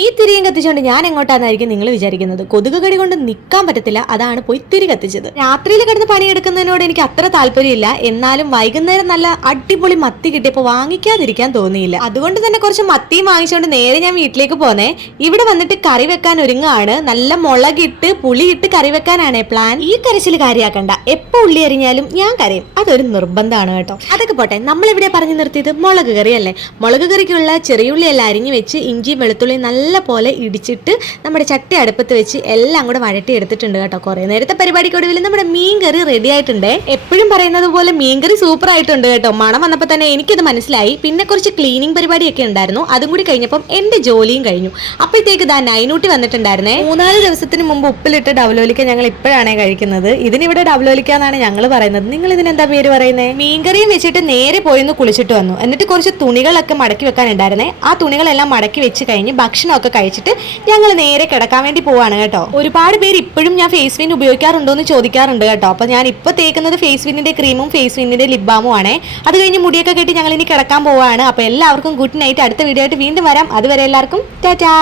ഈ തിരിയും കത്തിച്ചുകൊണ്ട് ഞാൻ എങ്ങോട്ടാന്നായിരിക്കും നിങ്ങൾ വിചാരിക്കുന്നത്? കൊതുക് കടി കൊണ്ട് നിൽക്കാൻ പറ്റത്തില്ല അതാണ് പോയി തിരി കത്തിച്ചത്. രാത്രിയിൽ കിടന്ന് പണിയെടുക്കുന്നതിനോട് എനിക്ക് അത്ര താല്പര്യമില്ല. എന്നാലും വൈകുന്നേരം നല്ല അടിപൊളി മത്തി കിട്ടിയപ്പോൾ വാങ്ങിക്കാതിരിക്കാൻ തോന്നിയില്ല. അതുകൊണ്ട് തന്നെ കുറച്ച് മത്തിയും വാങ്ങിച്ചുകൊണ്ട് നേരെ ഞാൻ വീട്ടിലേക്ക് പോന്നെ. ഇവിടെ വന്നിട്ട് കറി വെക്കാൻ ഒരുങ്ങാണ്. നല്ല മുളകിട്ട് പുളിയിട്ട് കറി വെക്കാനാണ് പ്ലാൻ ഈ കരച്ചിൽ കാര്യാക്കണ്ട. എപ്പോ ഉള്ളി അരിഞ്ഞാലും ഞാൻ കരയും. അതൊരു നിർബന്ധമാണ് കേട്ടോ. അതൊക്കെ പോട്ടെ. നമ്മൾ ഇവിടെ പറഞ്ഞു നിർത്തിയത്? മുളക് കറി അല്ലേ മുളക് കറിക്കുള്ള ചെറിയുള്ളി അരിഞ്ഞു വെച്ച് ഇഞ്ചിയും വെളുത്തുള്ളിയും നല്ല പോലെ ഇടിച്ചിട്ട് നമ്മുടെ ചട്ടി അടുപ്പത്ത് വെച്ച് എല്ലാം കൂടെ വഴട്ടി എടുത്തിട്ടുണ്ട് കേട്ടോ. കുറേ നേരത്തെ പരിപാടിക്കൊടുവിൽ നമ്മുടെ മീൻ കറി റെഡി ആയിട്ടുണ്ട്. എപ്പോഴും പറയുന്നത് പോലെ മീൻ കറി സൂപ്പർ ആയിട്ടുണ്ട് കേട്ടോ. മണം വന്നപ്പോൾ തന്നെ എനിക്കത് മനസ്സിലായി. പിന്നെ കുറച്ച് ക്ലീനിങ് പരിപാടിയൊക്കെ ഉണ്ടായിരുന്നു. അതും കൂടി കഴിഞ്ഞപ്പം എന്റെ ജോലിയും കഴിഞ്ഞു. അപ്പോഴത്തേക്ക് ഇതാ നൈനൂട്ടി വന്നിട്ടുണ്ടായിരുന്നേ. മൂന്നാൽ ദിവസത്തിന് മുമ്പ് ഉപ്പിലിട്ട് ഡബ്ലോലിക്ക ഞങ്ങൾ ഇപ്പോഴാണേ കഴിക്കുന്നത്. ഇതിനിവിടെ ഡബ്ലോലിക്ക എന്നാണ് ഞങ്ങൾ പറയുന്നത്. നിങ്ങൾ ഇതിനെന്താ പേര് പറയുന്നത് മീൻകറിയും വെച്ചിട്ട് നേരെ പോയിന്ന് കുളിച്ചിട്ട് വന്നു. എന്നിട്ട് കുറച്ച് തുണികളൊക്കെ മടക്കി വെക്കാനുണ്ടായിരുന്നേ. ആ തുണികളെല്ലാം മടക്കി വെച്ച് കഴിഞ്ഞ് ഭക്ഷണമൊക്കെ കഴിച്ചിട്ട് ഞങ്ങൾ നേരെ കിടക്കാൻ വേണ്ടി പോവാണ് കേട്ടോ. ഒരുപാട് പേര് ഇപ്പോഴും ഞാൻ ഫേസ് വിൻ ഉപയോഗിക്കാറുണ്ടോ എന്ന് ചോദിക്കാറുണ്ട് കേട്ടോ. അപ്പൊ ഞാൻ ഇപ്പൊ തേക്കുന്നത് ഫേസ് വിന്നിന്റെ ക്രീമും ഫേസ് വിന്നിന്റെ ലിപ് ബാമും ആണേ. അത് കഴിഞ്ഞ് മുടിയൊക്കെ കെട്ടി ഞങ്ങൾ ഇനി കിടക്കാൻ പോവാണ്. അപ്പൊ എല്ലാവർക്കും ഗുഡ് നൈറ്റ് അടുത്ത വീഡിയോ ആയിട്ട് വീണ്ടും വരാം. അതുവരെ എല്ലാവർക്കും ടാറ്റാ.